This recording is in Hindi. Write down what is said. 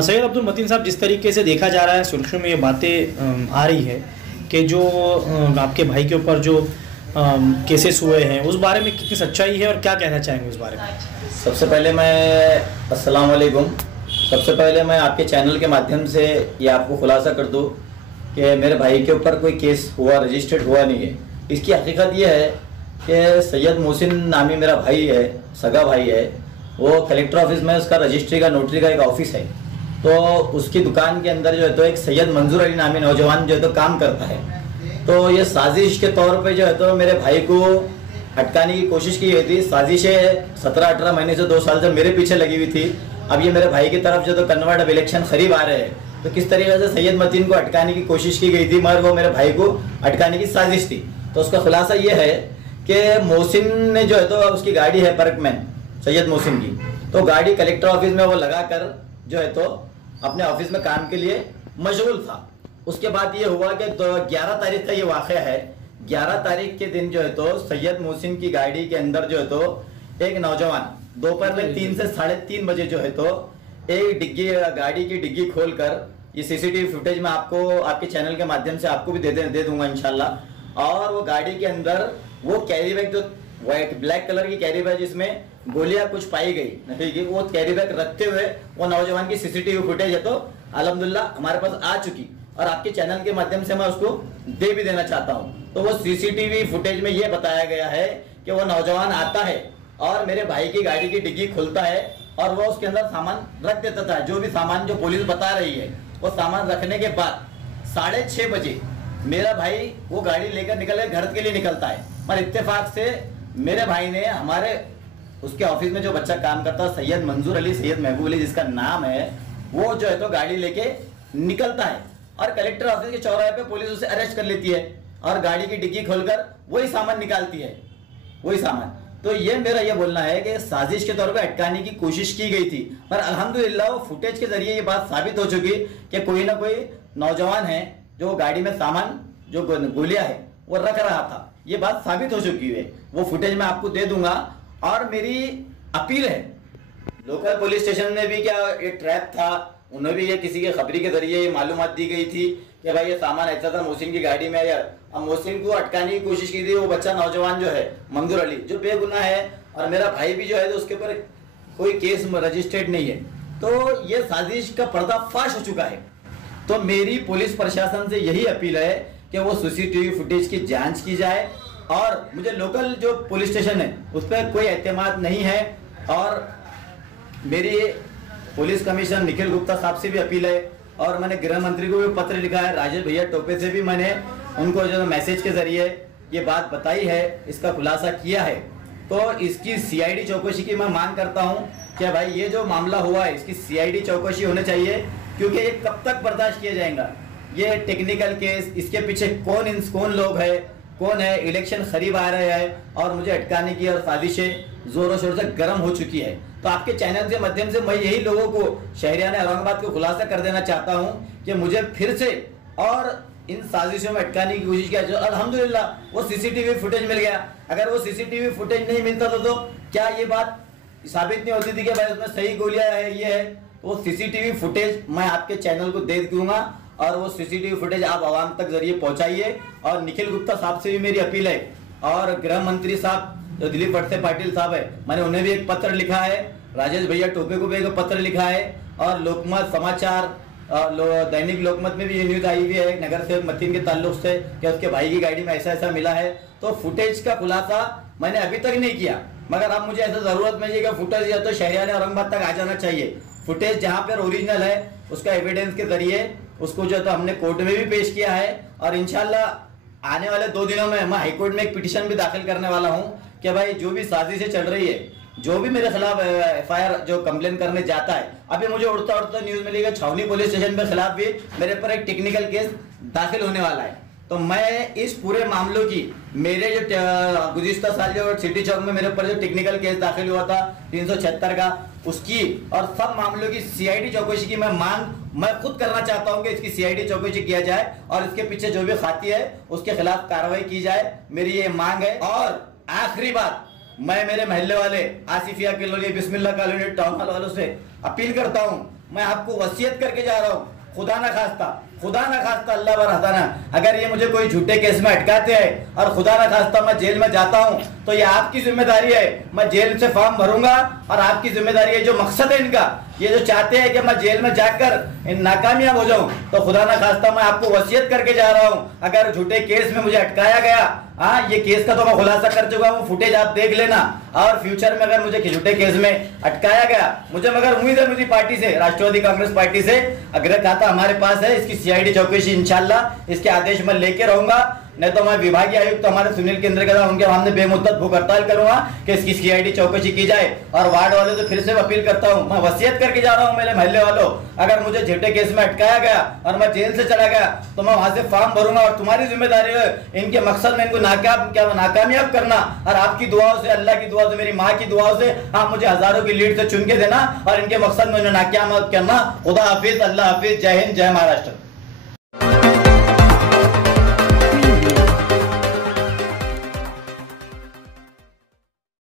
सैयद अब्दुल मतीन साहब, जिस तरीके से देखा जा रहा है, सुर्खियों में ये बातें आ रही है कि जो आपके भाई के ऊपर जो केसेस हुए हैं, उस बारे में कितनी सच्चाई है और क्या कहना चाहेंगे उस बारे में? सबसे पहले मैं अस्सलाम वालेकुम। सबसे पहले मैं आपके चैनल के माध्यम से ये आपको खुलासा कर दूं कि मेरे भाई के ऊपर कोई केस हुआ, रजिस्टर्ड हुआ नहीं है। इसकी हकीकत ये है कि सैयद मोहसिन नामी मेरा भाई है, सगा भाई है। वो कलेक्टर ऑफिस में उसका रजिस्ट्री का, नोटरी का एक ऑफिस है। तो उसकी दुकान के अंदर जो है तो एक सैयद मंजूर अली नामी नौजवान जो है तो काम करता है। तो ये साजिश के तौर पे जो है तो मेरे भाई को अटकाने की कोशिश की गई थी। साजिशें 17-18 महीने से 2 साल से मेरे पीछे लगी हुई थी। अब ये मेरे भाई की तरफ जो तो कन्वर्ट, अब इलेक्शन करीब आ रहे हैं, तो किस तरीके से सैयद मतीन को अटकाने की कोशिश की गई थी, मगर वो मेरे भाई को अटकाने की साजिश थी। तो उसका खुलासा ये है कि मोहसिन ने जो है तो उसकी गाड़ी है परकमैन, सैयद मोहसिन की, तो गाड़ी कलेक्टर ऑफिस में वो लगा कर जो है तो अपने ऑफिस में काम के लिए मशगूल था। उसके बाद ये हुआ कि 11 तारीख का ये वाक़या है। 11 तारीख के दिन जो है तो सैयद मोहसिन की गाड़ी के अंदर जो है तो एक नौजवान दोपहर में 3 से 3:30 बजे जो है तो एक डिग्गी, गाड़ी की डिग्गी खोलकर, ये सीसीटीवी फुटेज में आपको आपके चैनल के माध्यम से आपको भी दे दूंगा इंशाल्लाह। और वो गाड़ी के अंदर वो कैरी बैग, जो व्हाइट ब्लैक कलर की कैरी बैग जिसमें गोलियां कुछ पाई गई, ठीक है, वो कैरी बैग रखते हुए वो नौजवान की सीसीटीवी फुटेज है तो अल्हम्दुलिल्लाह हमारे पास आ चुकी, और आपके चैनल के माध्यम से मैं उसको दे भी देना चाहता हूँ। तो वो सीसीटीवी फुटेज में ये बताया गया है कि वो नौजवान आता है और मेरे भाई की गाड़ी की डिग्गी खुलता है और वो उसके अंदर सामान रख देता था। जो भी सामान जो पुलिस बता रही है, वो सामान रखने के बाद 6:30 बजे मेरा भाई वो गाड़ी लेकर निकल के घर के लिए निकलता है। पर इत्तेफाक से मेरे भाई ने हमारे उसके ऑफिस में जो बच्चा काम करता, सैयद मंजूर अली, सैयद महबूब अली जिसका नाम है, वो जो है तो गाड़ी लेके निकलता है और कलेक्टर ऑफिस के चौराहे पे पुलिस उसे अरेस्ट कर लेती है और गाड़ी की डिग्गी खोलकर वही सामान निकालती है, वही सामान। तो ये मेरा ये बोलना है कि साजिश के तौर पे अटकाने की कोशिश की गई थी, पर अल्हम्दुलिल्लाह वो फुटेज के जरिए ये बात साबित हो चुकी कि कोई ना कोई नौजवान है जो गाड़ी में सामान, जो गोलियां है, वो रख रहा था। ये बात साबित हो चुकी है। वो फुटेज मैं आपको दे दूंगा। और मेरी अपील है, लोकल पुलिस स्टेशन ने भी क्या ये ट्रैप था, उन्हें भी ये किसी के खबरी के जरिए ये मालूमात दी गई थी कि भाई ये सामान ऐसा था मोहसिन की गाड़ी में। यार, अब मोहसिन को अटकाने की कोशिश की थी। वो बच्चा नौजवान जो है मंजूर अली, जो बेगुनाह है, और मेरा भाई भी जो है तो उसके ऊपर कोई केस रजिस्टर्ड नहीं है। तो ये साजिश का पर्दाफाश हो चुका है। तो मेरी पुलिस प्रशासन से यही अपील है कि वो सीसीटीवी फुटेज की जांच की जाए। और मुझे लोकल जो पुलिस स्टेशन है उस पर कोई एतमाद नहीं है। और मेरी पुलिस कमिश्नर निखिल गुप्ता साहब से भी अपील है, और मैंने गृह मंत्री को भी पत्र लिखा है, राजेश भैया टोपे से भी मैंने उनको जो मैसेज के जरिए ये बात बताई है, इसका खुलासा किया है। तो इसकी सीआईडी चौकसी की मैं मांग करता हूँ कि भाई ये जो मामला हुआ है इसकी सीआईडी चौकसी होनी चाहिए, क्योंकि ये कब तक बर्दाश्त किया जाएगा। ये टेक्निकल केस, इसके पीछे कौन लोग है, कौन है, इलेक्शन करीब आ रहे हैं और मुझे अटकाने की और साजिशें जोरों शोर से गर्म हो चुकी है। तो आपके चैनल के माध्यम से मैं यही लोगों को, शहरियान औरंगाबाद को खुलासा कर देना चाहता हूं कि मुझे फिर से और इन साजिशों में अटकाने की कोशिश किया जाए। अल्हम्दुलिल्लाह वो सीसीटीवी फुटेज मिल गया। अगर वो सीसीटीवी फुटेज नहीं मिलता तो क्या ये बात साबित नहीं होती थी कि भाई उसमें सही गोलियां है, ये है। तो वो सीसीटीवी फुटेज मैं आपके चैनल को दे दूंगा और वो सीसीटीवी फुटेज आप आवाम तक जरिए पहुंचाइए। और निखिल गुप्ता साहब से भी मेरी अपील है, और गृह मंत्री साहब जो दिलीप वत्से पाटिल साहब है, मैंने उन्हें भी एक पत्र लिखा है, राजेश भैया टोपे को भी एक पत्र लिखा है, और लोकमत समाचार, दैनिक लोकमत में भी ये न्यूज आई हुई है नगर सेवक मतीन के ताल्लुक से कि उसके भाई की गाड़ी में ऐसा मिला है। तो फुटेज का खुलासा मैंने अभी तक नहीं किया, मगर अब मुझे ऐसा जरूरत में कि फुटेज या तो शहरियान औरंगाबाद तक आ जाना चाहिए। फुटेज जहाँ पर ओरिजिनल है उसका एविडेंस के जरिए उसको जो तो हमने कोर्ट में भी पेश किया है, और इंशाल्लाह आने वाले 2 दिनों में मैं हाईकोर्ट में एक पिटीशन भी दाखिल करने वाला हूं कि भाई जो भी साजिशें चल रही है, जो भी मेरे खिलाफ एफआईआर जो कंप्लेन करने जाता है, अभी मुझे उड़ता न्यूज मिलेगा छावनी पुलिस स्टेशन के खिलाफ भी मेरे पर एक टेक्निकल केस दाखिल होने वाला है। तो मैं इस पूरे मामलों की, मेरे जो गुज़िश्ता साल जो सिटी चौक में मेरे ऊपर जो टेक्निकल केस दाखिल हुआ था 376 का, उसकी और सब मामलों की सीआईडी चौकसी की मैं मांग मैं खुद करना चाहता हूं कि इसकी सीआईडी चौकसी किया जाए और इसके पीछे जो भी खाती है उसके खिलाफ कार्रवाई की जाए। मेरी ये मांग है। और आखिरी बात, मैं मेरे महल्ले वाले आसिफिया कॉलोनी, बिस्मिल्लाह कॉलोनी, टाउन हॉल वालों से अपील करता हूं मैं आपको वसीयत करके जा रहा हूँ, खुदा ना खास्ता अल्लाह बर हदाना, अगर ये मुझे कोई झूठे केस में अटकाते हैं और खुदा ना खास्ता मैं जेल में जाता हूँ तो ये आपकी जिम्मेदारी है। मैं जेल से फॉर्म भरूंगा और आपकी जिम्मेदारी है। जो मकसद है इनका, ये जो चाहते हैं कि मैं जेल में जाकर नाकामयाब हो जाऊं, तो खुदा ना खास्ता मैं आपको वसीयत करके जा रहा हूं, अगर झूठे केस में मुझे अटकाया गया, हाँ ये केस का तो मैं खुलासा कर चुका हूँ, फुटेज आप देख लेना, और फ्यूचर में अगर मुझे झूठे केस में अटकाया गया, मुझे मगर उम्मीद है मेरी पार्टी से, राष्ट्रवादी कांग्रेस पार्टी से अग्र खाता हमारे पास है, इसकी सीआईडी चौकसी इंशाल्लाह इसके आदेश मैं लेके रहूंगा। नहीं तो मैं विभागीय आयुक्त तो हमारे सुनील केंद्र का उनके सामने बेमुद्दत भूख हड़ताल करूंगा कि इसकी सीआईडी चौकसी की जाए। और वार्ड वाले तो फिर से अपील करता हूं, मैं वसीयत करके जा रहा हूं मेरे मोहल्ले वालों, अगर मुझे झूठे केस में अटकाया गया और मैं जेल से चला गया तो मैं वहां से फॉर्म भरूंगा, और तुम्हारी जिम्मेदारी है इनके मकसद में इनको नाकामयाब करना, और आपकी दुआओं से, अल्लाह की दुआ से, मेरी माँ की दुआओं से आप मुझे हजारों की लीड से चुन के देना और इनके मकसद में नाकामयाब करना। खुदा हाफिज, अल्लाह हाफिज, जय हिंद, जय महाराष्ट्र।